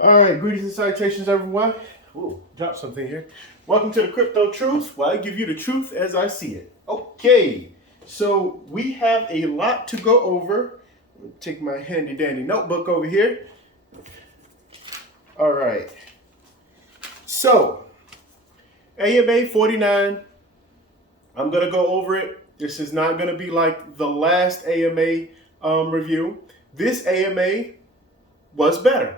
All right, greetings and salutations, everyone. Ooh, dropped something here. Welcome to the Crypto Truth, where I give you the truth as I see it. Okay, so we have a lot to go over. Take my handy dandy notebook over here. All right, so AMA 49. I'm gonna go over it. This is not gonna be like the last AMA review. This AMA was better.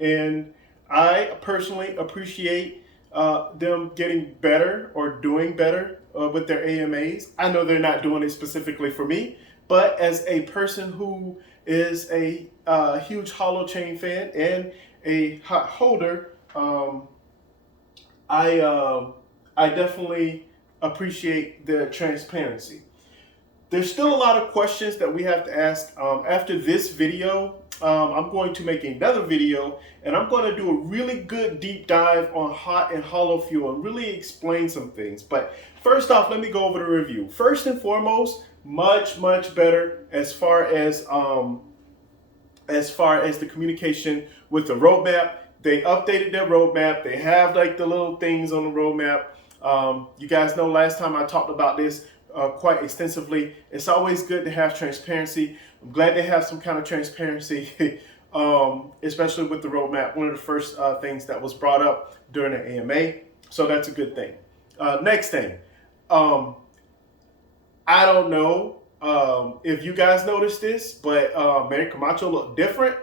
And I personally appreciate them getting better or doing better with their AMAs. I know they're not doing it specifically for me, but as a person who is a huge Holochain fan and a hot holder, I definitely appreciate the transparency. There's still a lot of questions that we have to ask. After this video, I'm going to make another video and I'm going to do a really good deep dive on hot and Holofuel and really explain some things. But first off, let me go over the review. First and foremost, much better as far as the communication with the roadmap. They updated their roadmap. They have like the little things on the roadmap. You guys know last time I talked about this quite extensively. It's always good to have transparency. I'm glad they have some kind of transparency, especially with the roadmap. One of the first things that was brought up during the AMA. So that's a good thing. Next thing, I don't know if you guys noticed this, but Mary Camacho looked different.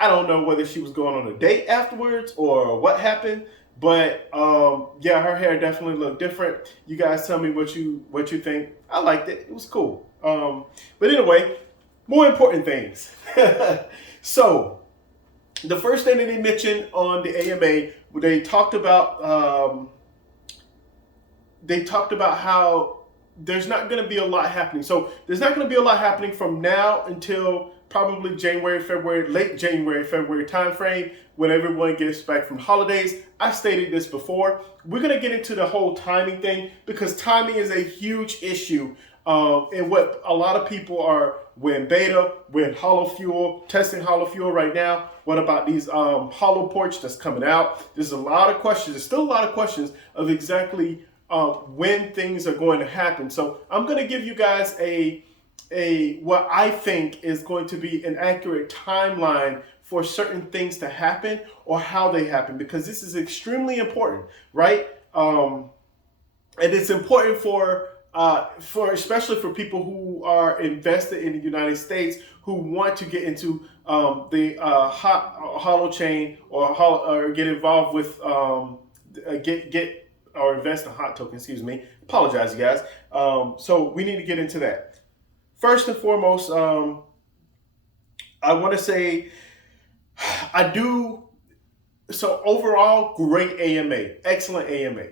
I don't know whether she was going on a date afterwards or what happened. But yeah, her hair definitely looked different. You guys tell me what you think. I liked it. It was cool. But anyway, more important things. So the first thing that they mentioned on the AMA, they talked about how there's not going to be a lot happening. So there's not going to be a lot happening from now until probably January, February, late January, February timeframe when everyone gets back from holidays. I stated this before. We're going to get into the whole timing thing because timing is a huge issue. And what a lot of people are, we're in beta, we're in Holofuel, testing Holofuel right now. What about these Holo ports that's coming out? There's a lot of questions. There's still a lot of questions of exactly when things are going to happen. So I'm going to give you guys what I think is going to be an accurate timeline for certain things to happen or how they happen, because this is extremely important, right? And it's important for especially for people who are invested in the United States who want to get into the Holochain or get involved with get or invest in hot token. Excuse me. Apologize, you guys. So we need to get into that. First and foremost, I want to say I do. So overall, great AMA, excellent AMA.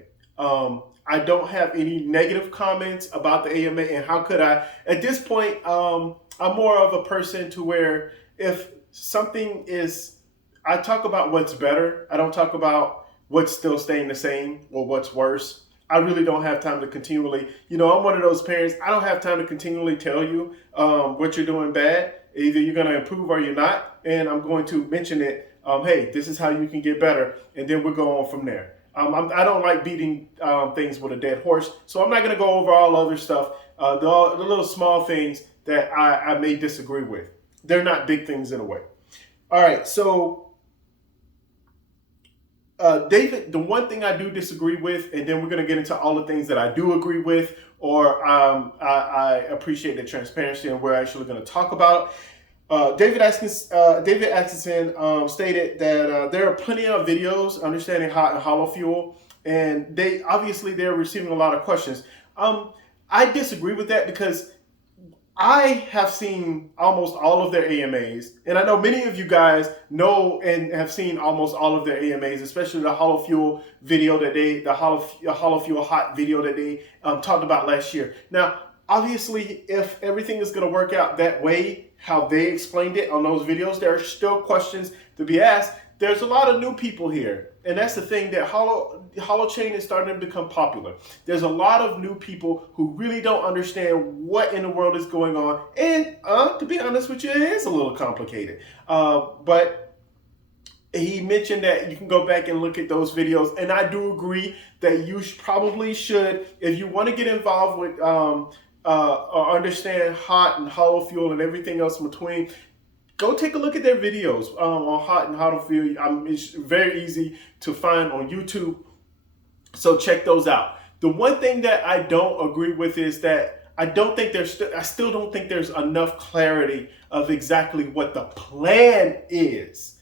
I don't have any negative comments about the AMA, and how could I? At this point, I'm more of a person to where if something is, I talk about what's better. I don't talk about what's still staying the same or what's worse. I really don't have time to continually, I'm one of those parents, I don't have time to continually tell you what you're doing bad. Either you're going to improve or you're not, and I'm going to mention it. Hey, this is how you can get better, and then we'll go on from there. I don't like beating things with a dead horse, so I'm not going to go over all other stuff, the little small things that I may disagree with. They're not big things in a way. All right, so David, the one thing I do disagree with, and then we're going to get into all the things that I do agree with, or I appreciate the transparency and we're actually going to talk about. David Atkinson stated that there are plenty of videos understanding hot and Holofuel, and they're receiving a lot of questions. I disagree with that because I have seen almost all of their AMAs, and I know many of you guys know and have seen almost all of their AMAs, especially the Holofuel video the Holofuel hot video that they talked about last year. Now, obviously, if everything is going to work out that way, how they explained it on those videos, there are still questions to be asked. There's a lot of new people here, and that's the thing, that Holochain is starting to become popular. There's a lot of new people who really don't understand what in the world is going on, and to be honest with you, it is a little complicated. But he mentioned that you can go back and look at those videos, and I do agree that you probably should, if you want to get involved with or understand hot and Holofuel and everything else in between. Go take a look at their videos on hot and Holofuel. It's very easy to find on YouTube, so check those out. The one thing that I don't agree with is that I still don't think there's enough clarity of exactly what the plan is.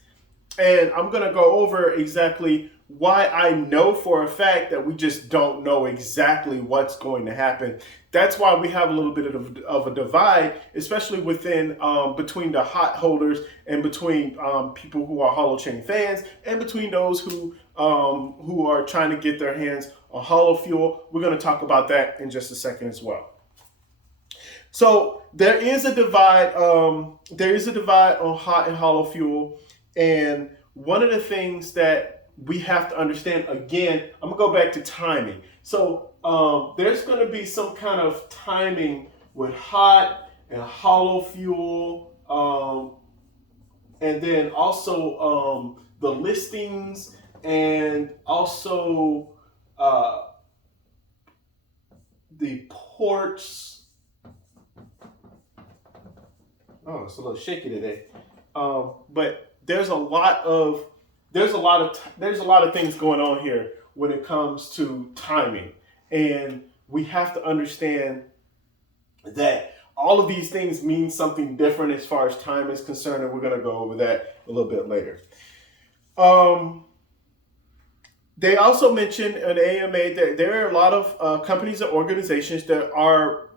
And I'm going to go over exactly why I know for a fact that we just don't know exactly what's going to happen. That's why we have a little bit of a divide, especially within between the hot holders and between people who are Holochain fans and between those who are trying to get their hands on Holofuel. We're going to talk about that in just a second as well. So there is a divide. There is a divide on hot and Holofuel, and one of the things that we have to understand, again, I'm gonna go back to timing. So there's gonna be some kind of timing with hot and Holofuel, and then also the listings, and also the ports. Oh, it's a little shaky today, but there's a lot of things going on here when it comes to timing, and we have to understand that all of these things mean something different as far as time is concerned, and we're going to go over that a little bit later. They also mentioned in AMA that there are a lot of companies and organizations that are,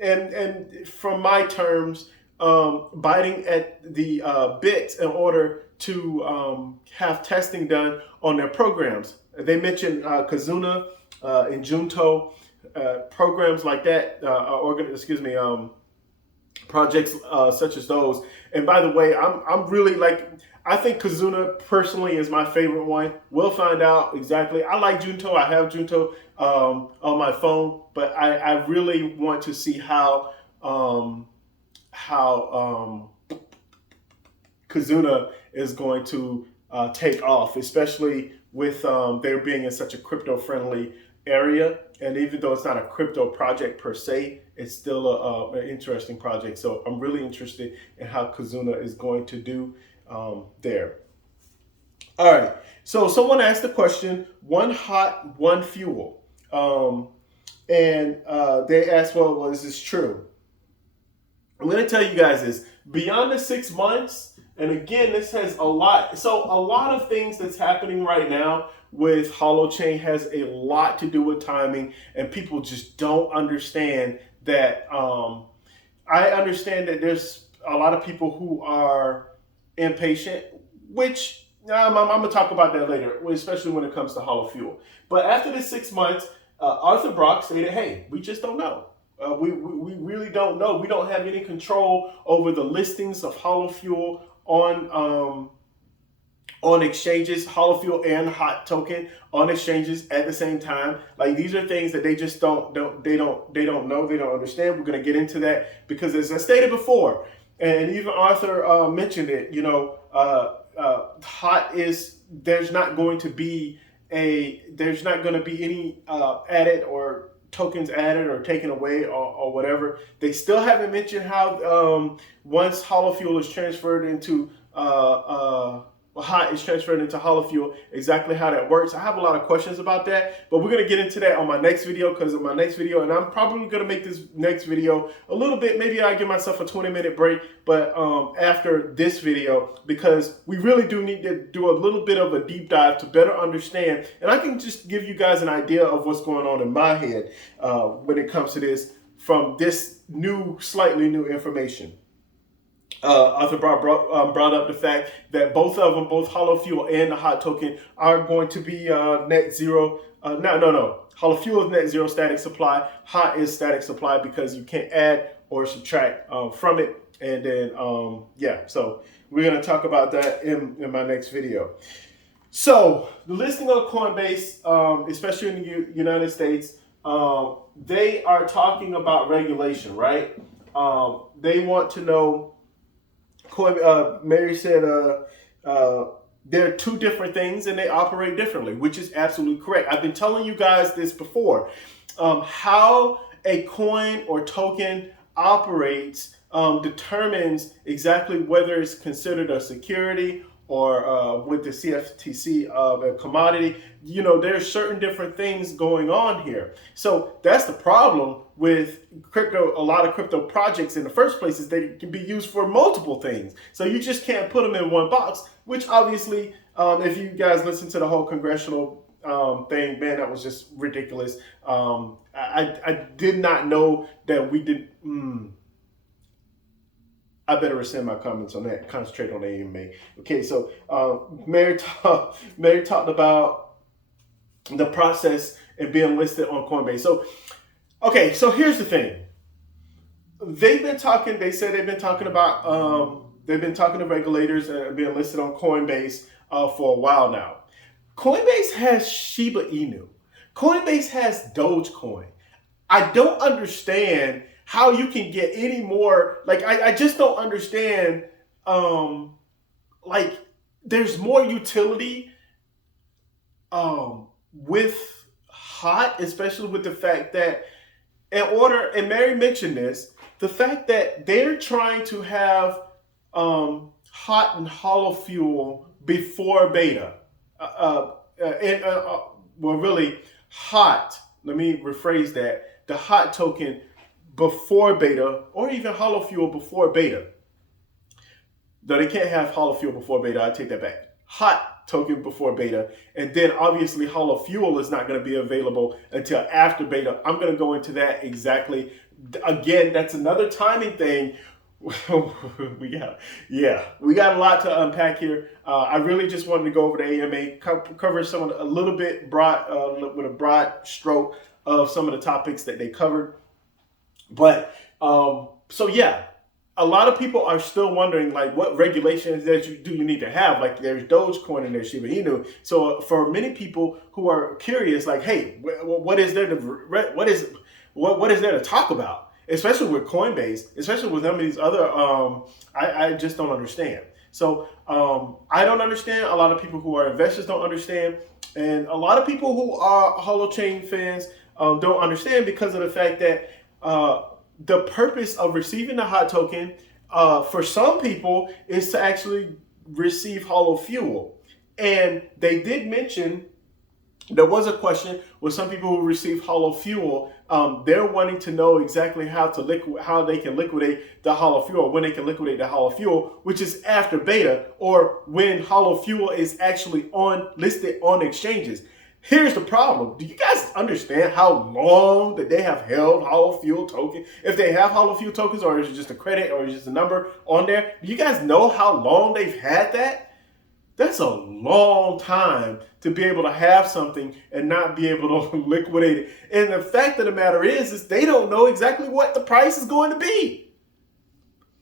and from my terms, biting at the bits in order to have testing done on their programs. They mentioned Kazuna and Junto, programs like that, projects such as those. And by the way, I'm really I think Kazuna personally is my favorite one. We'll find out exactly. I like Junto. I have Junto on my phone, but I really want to see how Kazuna is going to take off, especially with there being in such a crypto-friendly area. And even though it's not a crypto project per se, it's still an interesting project. So I'm really interested in how Kazuna is going to do there. All right. So someone asked the question, one hot, one fuel. And they asked, well, is this true? I'm going to tell you guys this. Beyond the 6 months, and again, this has a lot. So a lot of things that's happening right now with Holochain has a lot to do with timing, and people just don't understand that. I understand that there's a lot of people who are impatient, which I'm going to talk about that later, especially when it comes to Holofuel. But after the 6 months, Arthur Brock stated, hey, we just don't know. We really don't know. We don't have any control over the listings of Holofuel on exchanges, Holofuel and hot token on exchanges at the same time. Like, these are things that they just don't know, they don't understand. We're going to get into that because, as I stated before, and even Arthur mentioned it, hot is, there's not going to be any added or tokens added or taken away or whatever. They still haven't mentioned how once Holofuel is transferred into hot is transferred into Holofuel, exactly how that works. I have a lot of questions about that, but we're going to get into that on my next video, because of my next video, and I'm probably going to make this next video a little bit, maybe I give myself a 20-minute break, but after this video, because we really do need to do a little bit of a deep dive to better understand, and I can just give you guys an idea of what's going on in my head when it comes to this from this slightly new information. Arthur brought up the fact that both of them, both Holofuel and the hot token, are going to be net zero. No. Holofuel is net zero static supply. Hot is static supply because you can't add or subtract from it. And then, so we're going to talk about that in my next video. So the listing on Coinbase, especially in the United States, they are talking about regulation, right? They want to know. Mary said They're two different things and they operate differently, which is absolutely correct. I've been telling you guys this before. How a coin or token operates determines exactly whether it's considered a security or with the CFTC of a commodity. You know, there's certain different things going on here. So that's the problem with crypto. A lot of crypto projects in the first place is they can be used for multiple things. So you just can't put them in one box, which obviously, if you guys listen to the whole congressional thing, man, that was just ridiculous. I did not know that we did. I better rescind my comments on that. Concentrate on AMA. Okay, so Mary talked about the process and being listed on Coinbase. So, okay, so here's the thing. They've been talking. They said they've been talking about. They've been talking to regulators and being listed on Coinbase for a while now. Coinbase has Shiba Inu. Coinbase has Dogecoin. I don't understand how you can get any more, like, I just don't understand, like, there's more utility with HOT, especially with the fact that and Mary mentioned this, the fact that they're trying to have HOT and Holofuel before beta. Well, really, HOT, let me rephrase that, the HOT token before beta, or even Holofuel before beta. No, they can't have Holofuel before beta. I take that back. HOT token before beta, and then obviously Holofuel is not going to be available until after beta. I'm going to go into that exactly. Again, that's another timing thing. we got a lot to unpack here. I really just wanted to go over the AMA, cover some of a little bit broad, with a broad stroke of some of the topics that they covered. But so yeah, a lot of people are still wondering, like, what regulations that you need to have? Like, there's Dogecoin and there's Shiba Inu. So for many people who are curious, like, hey, what is there to talk about? Especially with Coinbase, especially with some of these other, I just don't understand. So I don't understand. A lot of people who are investors don't understand, and a lot of people who are Holochain fans don't understand because of the fact that the purpose of receiving the HOT token for some people is to actually receive Holofuel. And they did mention, there was a question with some people who receive Holofuel. They're wanting to know exactly how they can liquidate the Holofuel, when they can liquidate the Holofuel, which is after beta, or when Holofuel is actually listed on exchanges. Here's the problem. Do you guys understand how long that they have held Holofuel token? If they have Holofuel tokens, or is it just a credit, or is it just a number on there? Do you guys know how long they've had that? That's a long time to be able to have something and not be able to liquidate it. And the fact of the matter is they don't know exactly what the price is going to be.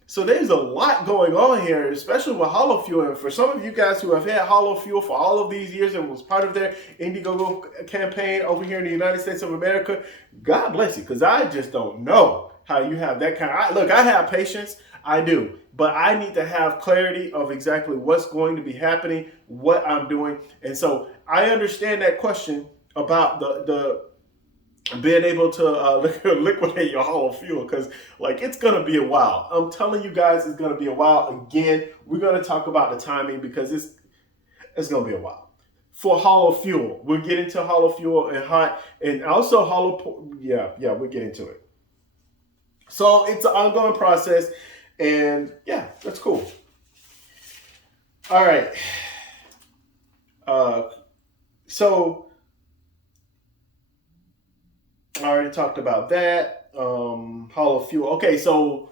So there's a lot going on here, especially with Holofuel. And for some of you guys who have had Holofuel for all of these years and was part of their Indiegogo campaign over here in the United States of America, God bless you, because I just don't know how you have that kind of... Look, I have patience. I do. But I need to have clarity of exactly what's going to be happening, what I'm doing. And so I understand that question about the being able to liquidate your Holofuel, because, like, it's going to be a while. I'm telling you guys, it's going to be a while. Again, we're going to talk about the timing because it's going to be a while. For Holofuel, we'll get into Holofuel and HOT, and also we'll get into it. So it's an ongoing process, and yeah, that's cool. All right. So I already talked about that. Holofuel. Okay, so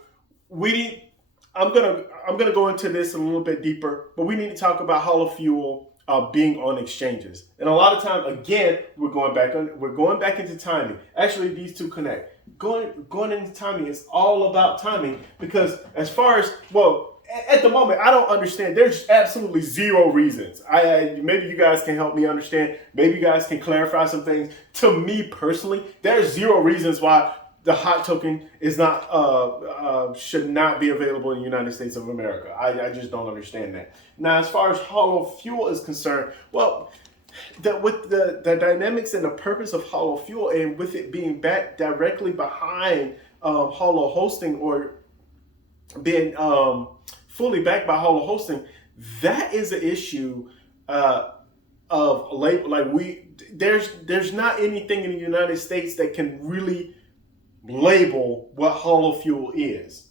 I'm gonna go into this a little bit deeper, but we need to talk about Holofuel being on exchanges. And a lot of times, again, we're going back into timing. Actually, these two connect. Going into timing is all about timing, because as far as, well, at the moment, I don't understand. There's absolutely zero reasons. Maybe you guys can help me understand. Maybe you guys can clarify some things. To me personally, there's zero reasons why the hot token is not should not be available in the United States of America. I just don't understand that. Now, as far as Holofuel is concerned, well, with the dynamics and the purpose of Holofuel, and with it being backed directly behind Holo Hosting, or being fully backed by Holo Hosting, that is an issue of label. Like, there's not anything in the United States that can really label what Holofuel is.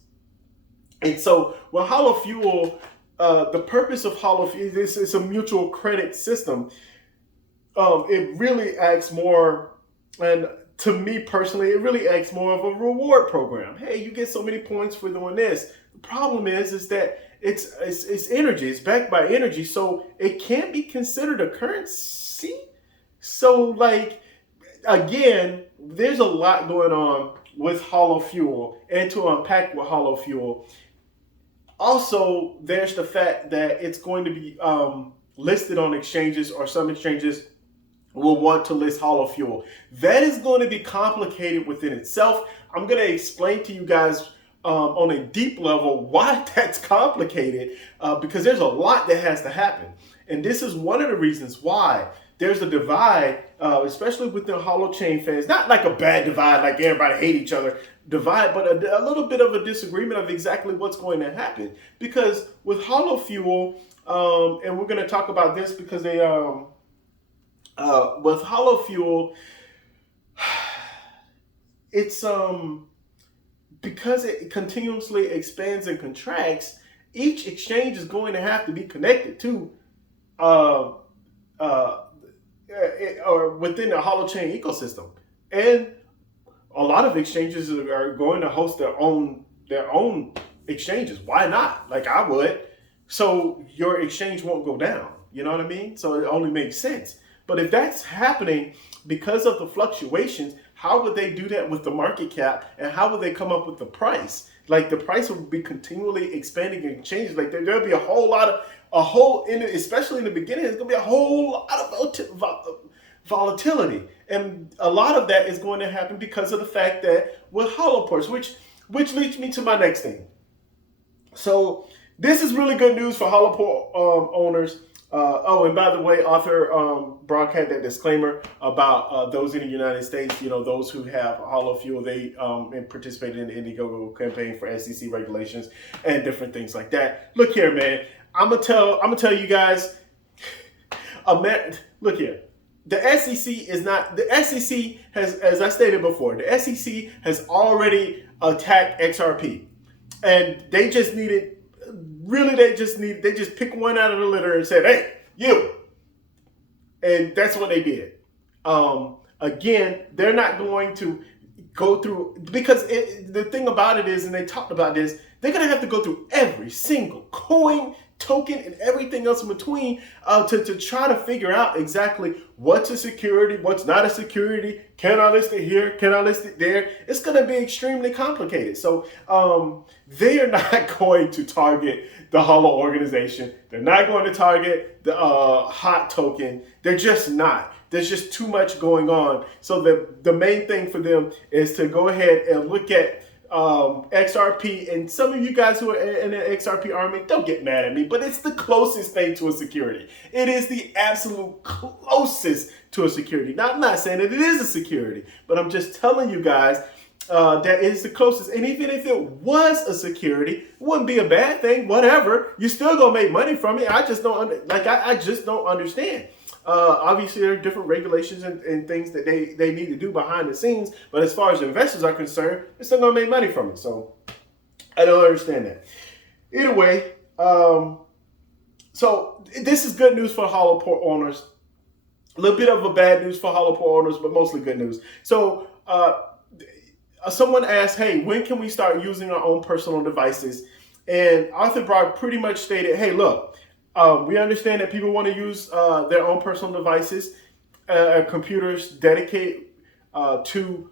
And so when Holofuel, the purpose of Holofuel is a mutual credit system. It really acts more, and to me personally, it really acts more of a reward program. Hey, you get so many points for doing this. The problem is that it's energy. It's backed by energy, so it can't be considered a currency. So, like, again, there's a lot going on with Holofuel, and to unpack with Holofuel, also there's the fact that it's going to be listed on exchanges, or some exchanges will want to list Holofuel. That is going to be complicated within itself. I'm going to explain to you guys on a deep level why that's complicated, because there's a lot that has to happen. And this is one of the reasons why there's a divide, especially within Holochain fans. Not like a bad divide, like everybody hate each other divide, but a little bit of a disagreement of exactly what's going to happen. Because with Holofuel, and we're going to talk about this because they, with Holofuel, it's because it continuously expands and contracts, each exchange is going to have to be connected to or within the Holochain ecosystem. And a lot of exchanges are going to host their own exchanges. Why not? Like, I would. So your exchange won't go down. You know what I mean? So it only makes sense. But if that's happening because of the fluctuations, how would they do that with the market cap, and how would they come up with the price? Like, the price will be continually expanding and changing. Like, there'll be a whole lot of, especially in the beginning, there's going to be a whole lot of volatility. And a lot of that is going to happen because of the fact that with holoports, which leads me to my next thing. So this is really good news for holoport owners. And by the way, Arthur Brock had that disclaimer about those in the United States, those who have Holofuel, they participated in the Indiegogo campaign for SEC regulations and different things like that. Look here, man. I'm gonna tell you guys. Look here. The SEC has, as I stated before, the SEC has already attacked XRP, and they just picked one out of the litter and said, "Hey, you," and that's what they did. Again, they're not going to go through, because the thing about it is, and they talked about this, they're going to have to go through every single coin, token, and everything else in between to try to figure out exactly what's a security, what's not a security. Can I list it here? Can I list it there? It's going to be extremely complicated. So they are not going to target the Holo organization. They're not going to target the hot token. They're just not. There's just too much going on. So the main thing for them is to go ahead and look at XRP, and some of you guys who are in the XRP army, don't get mad at me, but it's the closest thing to a security. It is the absolute closest to a security. Now, I'm not saying that it is a security, but I'm just telling you guys that it is the closest. And even if it was a security, it wouldn't be a bad thing. Whatever, you're still gonna make money from it. I just don't I just don't understand. Obviously, there are different regulations and things that they need to do behind the scenes. But as far as investors are concerned, they're still going to make money from it. So I don't understand that. Either way, so this is good news for Holoport owners. A little bit of a bad news for Holoport owners, but mostly good news. So someone asked, hey, when can we start using our own personal devices? And Arthur Brock pretty much stated, hey, look, we understand that people want to use their own personal devices, computers dedicated to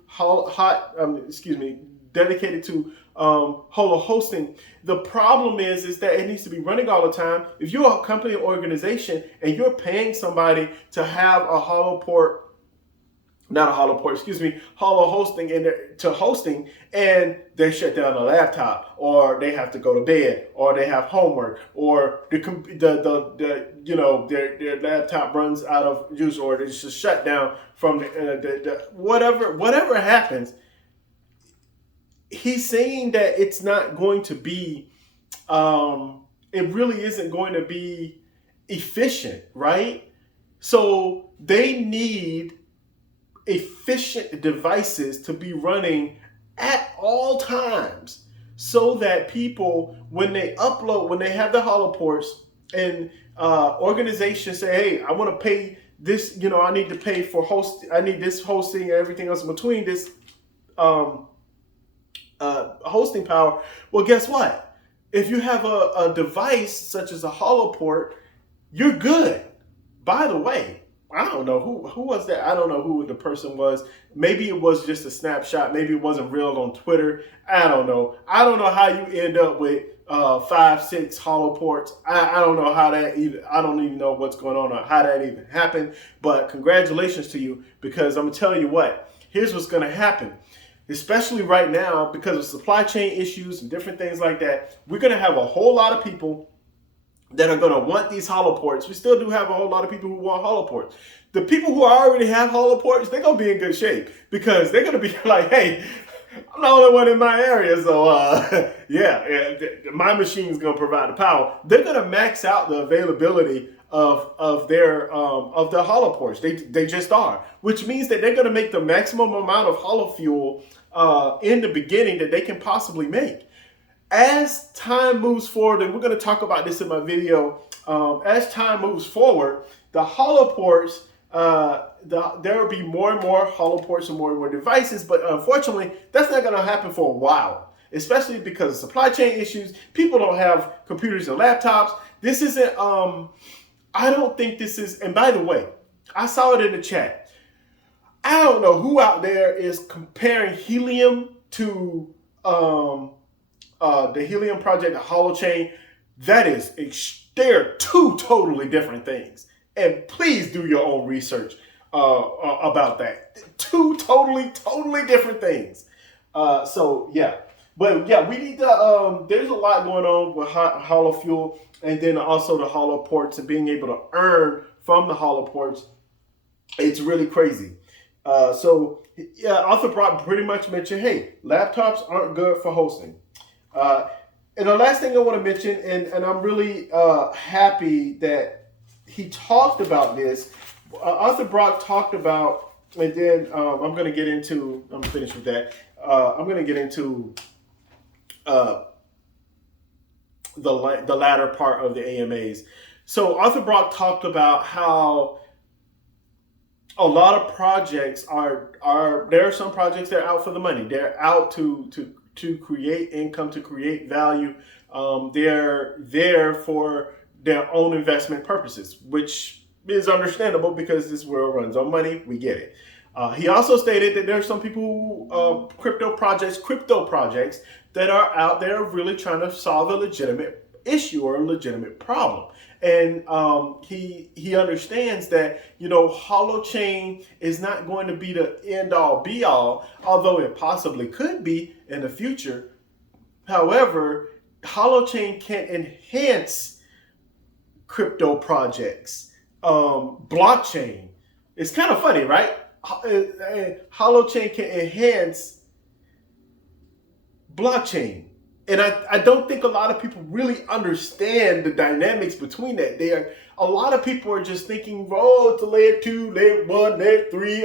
dedicated to Holo hosting. The problem is that it needs to be running all the time. If you're a company or organization and you're paying somebody to have a Holoport not a Holoport, excuse me, Holo hosting to hosting, and they shut down a laptop, or they have to go to bed, or they have homework, or the their laptop runs out of use, or it's just shut down from the whatever happens. He's saying that it's not going to be, it really isn't going to be efficient, right? So they need efficient devices to be running at all times, so that people, when they have the holoports, and organizations say, hey, I want to pay this, I need to pay for I need this hosting and everything else in between this hosting power. Well, guess what? If you have a device such as a holoport, you're good. By the way, I don't know who was that. I don't know who the person was. Maybe it was just a snapshot. Maybe it wasn't real on Twitter. I don't know. I don't know how you end up with 5-6 holoports. I don't know how that even. I don't even know what's going on or how that even happened. But congratulations to you, because I'm gonna tell you what. Here's what's gonna happen. Especially right now, because of supply chain issues and different things like that, we're gonna have a whole lot of people that are going to want these holoports. We still do have a whole lot of people who want holoports. The people who already have holoports, they're going to be in good shape, because they're going to be like, hey, I'm the only one in my area, so my machine's going to provide the power. They're going to max out the availability of their holoports. They just are, which means that they're going to make the maximum amount of holofuel in the beginning that they can possibly make. As time moves forward, and we're going to talk about this in my video, as time moves forward, the holoports, there will be more and more holoports and more devices, but unfortunately, that's not going to happen for a while, especially because of supply chain issues. People don't have computers and laptops. This isn't, I don't think this is, and by the way, I saw it in the chat. I don't know who out there is comparing helium to, the Helium project, the Holochain. They're two totally different things. And please do your own research about that. Two totally different things. We need to, there's a lot going on with Holofuel, and then also the holoports and being able to earn from the holoports. It's really crazy. Arthur Brock pretty much mentioned, hey, laptops aren't good for hosting. And the last thing I want to mention, and I'm really happy that he talked about this. Arthur Brock talked about, and then I'm finished with that. I'm going to get into the latter part of the AMAs. So Arthur Brock talked about how a lot of projects there are some projects that are out for the money. They're out to create income, to create value. They're there for their own investment purposes, which is understandable because this world runs on money. We get it. He also stated that there are some people, crypto projects that are out there really trying to solve a legitimate issue or a legitimate problem. And he understands that, Holochain is not going to be the end all be all, although it possibly could be in the future. However, Holochain can enhance crypto projects, blockchain. It's kind of funny, right? Holochain can enhance blockchain. And I don't think a lot of people really understand the dynamics between that. A lot of people are just thinking, it's a layer 2, layer 1, layer 3,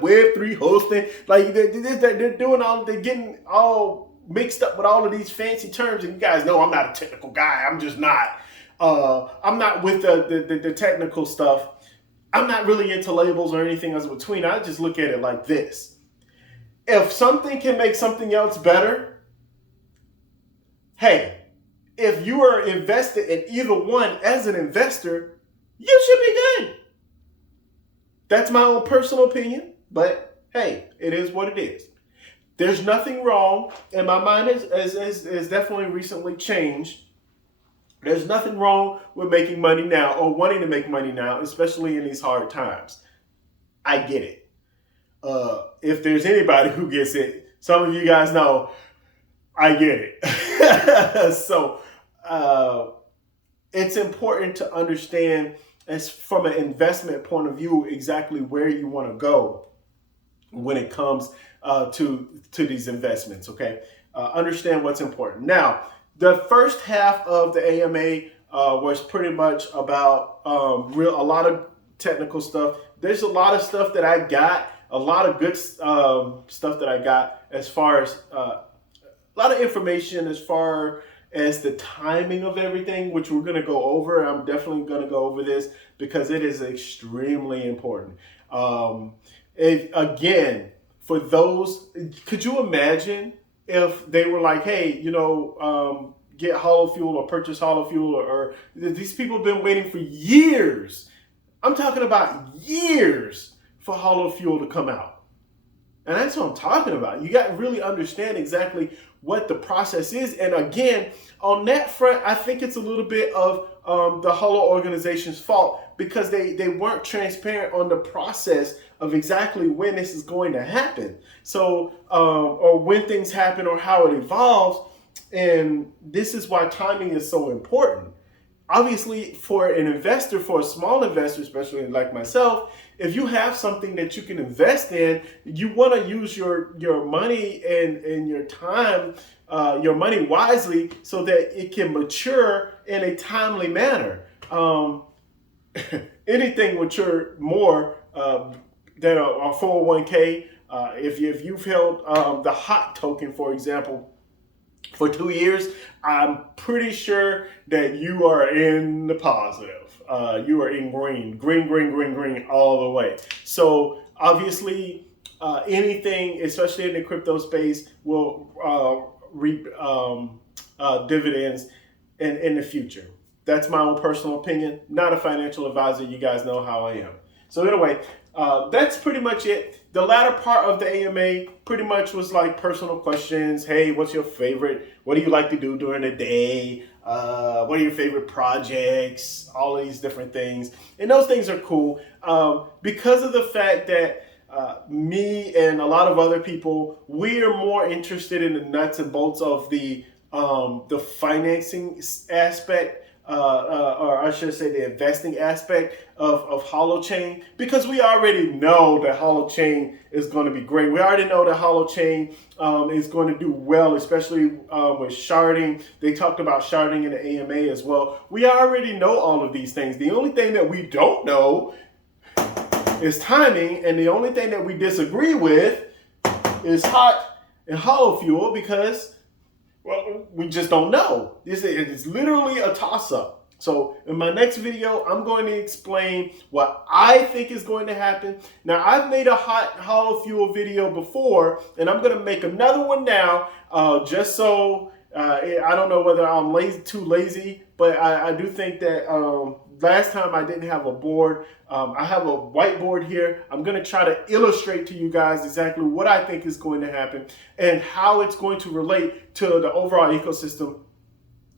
web 3 hosting. Like they're getting all mixed up with all of these fancy terms. And you guys know I'm not a technical guy. I'm just not. I'm not with the technical stuff. I'm not really into labels or anything else in between. I just look at it like this. If something can make something else better, hey, if you are invested in either one as an investor, you should be good. That's my own personal opinion, but hey, it is what it is. There's nothing wrong, and my mind has definitely recently changed. There's nothing wrong with making money now or wanting to make money now, especially in these hard times. I get it. if there's anybody who gets it, some of you guys know I get it. So it's important to understand, as from an investment point of view, exactly where you want to go when it comes to these investments. Okay, understand what's important. Now, the first half of the AMA was pretty much about a lot of technical stuff. There's a lot of stuff that I got, a lot of good stuff that I got as far as a lot of information as far as the timing of everything, which we're going to go over. I'm definitely going to go over this because it is extremely important. Again, for those, could you imagine if they were like, hey, get Holofuel or purchase Holofuel, or these people have been waiting for years. I'm talking about years for Holofuel to come out. And that's what I'm talking about. You got to really understand exactly what the process is. And again, on that front, I think it's a little bit of the Holo organization's fault, because they weren't transparent on the process of exactly when this is going to happen. So, or when things happen or how it evolves. And this is why timing is so important. Obviously, for an investor, for a small investor, especially like myself, if you have something that you can invest in, you want to use your money and your time, your money wisely, so that it can mature in a timely manner. Anything mature more than a 401k. If you've held the hot token, for example, for 2 years, I'm pretty sure that you are in the positive. You are in green all the way. So obviously, anything, especially in the crypto space, will reap dividends in the future. That's my own personal opinion. Not a financial advisor. You guys know how I am. So anyway, that's pretty much it. The latter part of the AMA pretty much was like personal questions. Hey, what's your favorite? What do you like to do during the day? What are your favorite projects? All of these different things. And those things are cool because of the fact that me and a lot of other people, we are more interested in the nuts and bolts of the financing aspect. Or I should say the investing aspect of Holochain, because we already know that Holochain is going to be great. We already know that Holochain is going to do well, especially with sharding. They talked about sharding in the AMA as well. We already know all of these things. The only thing that we don't know is timing, and the only thing that we disagree with is hot and Holofuel, because well, we just don't know. It's literally a toss-up. So in my next video, I'm going to explain what I think is going to happen. Now, I've made a hot Holofuel video before, and I'm going to make another one now, just so I don't know whether I'm too lazy, but I do think that last time I didn't have a board. I have a whiteboard here. I'm going to try to illustrate to you guys exactly what I think is going to happen and how it's going to relate to the overall ecosystem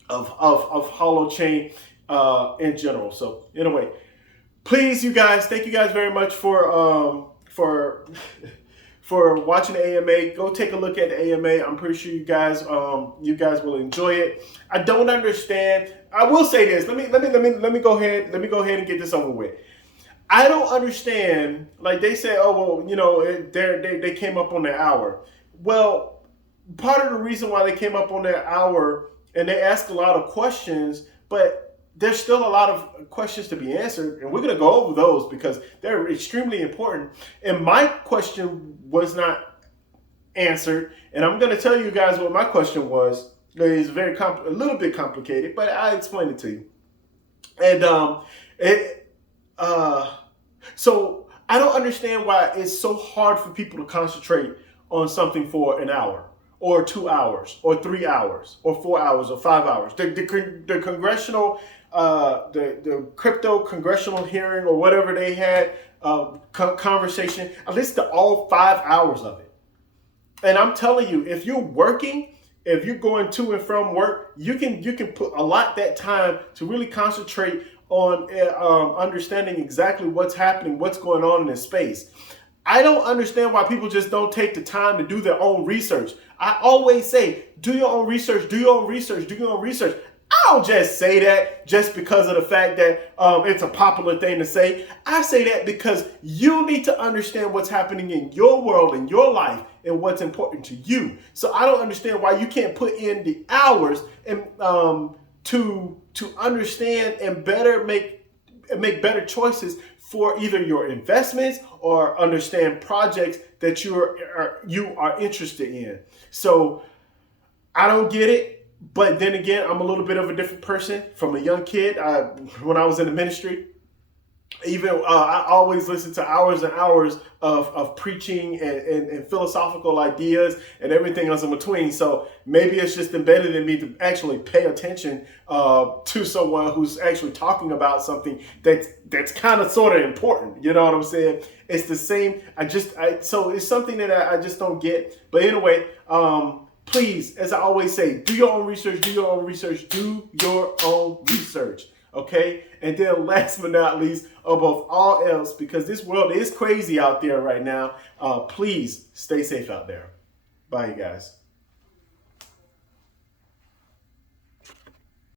of Holochain in general. So anyway, please, you guys, thank you guys very much for watching the AMA. Go take a look at the AMA. I'm pretty sure you guys will enjoy it. I don't understand. I will say this. Let me go ahead and get this over with. I don't understand. Like they say, oh well, they came up on the hour. Well, part of the reason why they came up on that hour, and they ask a lot of questions, but there's still a lot of questions to be answered, and we're going to go over those because they're extremely important. And my question was not answered, and I'm going to tell you guys what my question was. It's a little bit complicated, but I'll explain it to you. And so I don't understand why it's so hard for people to concentrate on something for an hour, or 2 hours, or 3 hours, or 4 hours, or 5 hours. The congressional, the crypto congressional hearing, or whatever they had, conversation, I listened to all 5 hours of it. And I'm telling you, if you're working, if you're going to and from work, you can put a lot that time to really concentrate on understanding exactly what's happening, what's going on in this space. I don't understand why people just don't take the time to do their own research. I always say, do your own research, do your own research, do your own research. I don't just say that just because of the fact that it's a popular thing to say. I say that because you need to understand what's happening in your world, in your life, and what's important to you. So I don't understand why you can't put in the hours and to understand and better make better choices for either your investments or understand projects that you are interested in. So I don't get it. But then again, I'm a little bit of a different person from a young kid. When I was in the ministry, even I always listened to hours and hours of preaching and philosophical ideas and everything else in between. So maybe it's just embedded in me to actually pay attention to someone who's actually talking about something that's kind of sort of important. You know what I'm saying? It's the same. So it's something that I just don't get. But anyway, please, as I always say, do your own research, do your own research, do your own research, okay? And then last but not least, above all else, because this world is crazy out there right now, please stay safe out there. Bye, you guys.